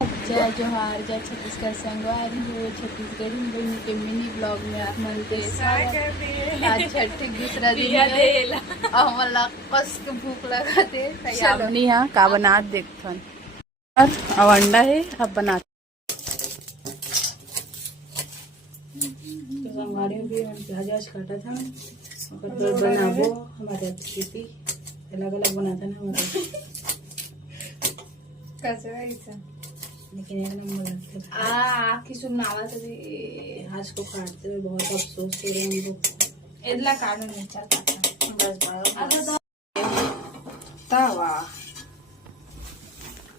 जय जोहार, जय छत्तीसगढ़ संगवारी हो छत्तीसगढ़ी बहनी के मिनी ब्लॉग में आप मन के आज छठ दूसरा दिन है और हमला कस के भूख लगा थे हमनी हां का बनात देखथन और अंडा है अब बनाते तो संगवारी भी प्याज काटा था और बनाबो हमारे खेती अलग अलग बनाता ना हमारे कैसे ऐसा लेकिन एक नंबर लगते आखी सुनावा तभी आज को काटते हुए बहुत अफसोस हो रहे हैं हमको इतना काटो नहीं चलता बस बारो तवा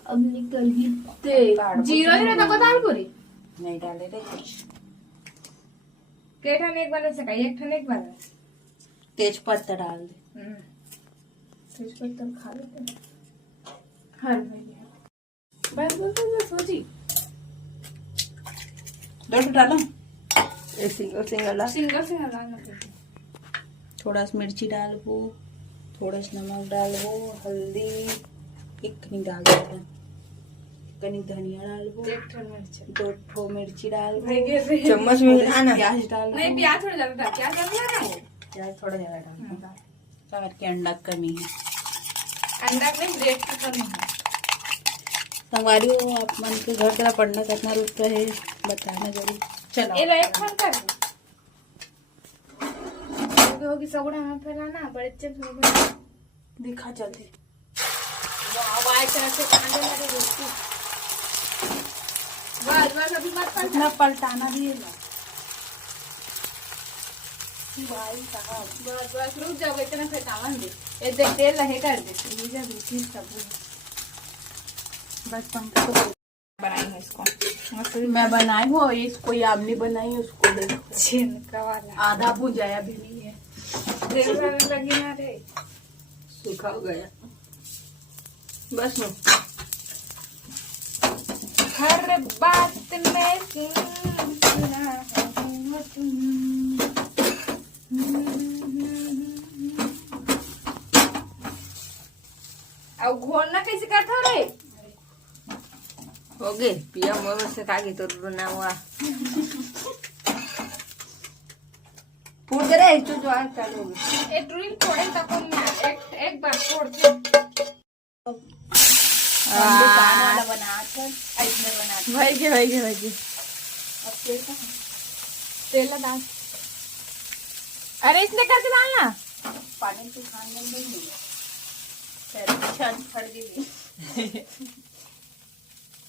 अब निकल ही तेल जीरो ही रहता को दाल पूरी नहीं डाले रे कुछ केठन एक बार से एक ठन एक बार तेज पत्ता डाल दे तेज पत्ता खा लेते हर भैया बस सोची दो डालो सिंगल डालना थोड़ा सा मिर्ची डालबो थोड़ा सा नमक डालबो हल्दी एक नहीं डाल देते कनी धनिया डालबो एक ठन मिर्ची दो ठो मिर्ची डालबो चम्मच में खाना प्याज डाल नहीं प्याज थोड़ा ज्यादा डाल क्या डालना है प्याज थोड़ा ज्यादा डालना चार के अंडा कमी है अंडा में ब्रेड की कमी है संगवारी हो आप मन के घर तेरा पढ़ना कितना रुपया है बताना जरूर चलो ये एक फोन कर होगी सगुड़ा में फैलाना बड़े चिप्स हो दिखा जल्दी वाह वाह तरह से कांदे लगे रोटी बस अभी मत पलटना पलटाना भी है भाई साहब बस रुक जाओ इतना फेटावन दे ये देख तेल रहे कर दे ये जब रोटी सब बस पंखा तो बनाई है इसको मैं बनाई हूँ और इसको आपने बनाई उसको देखो छिलका वाला आधा भुजाया भी नहीं है तेल लगी ना रे सूखा हो गया बस नो हर बात में अब घोलना कैसे करता रे हो गए पिया मोर से कागे तो ना हुआ पूछ रे तू जो आज चालू होगी एक ड्रिल थोड़े तक एक बार छोड़ दे वाला बना कर इसमें बना भाई के अब तेल डाल अरे इसने कैसे डालना पानी से खाने में नहीं छत फट गई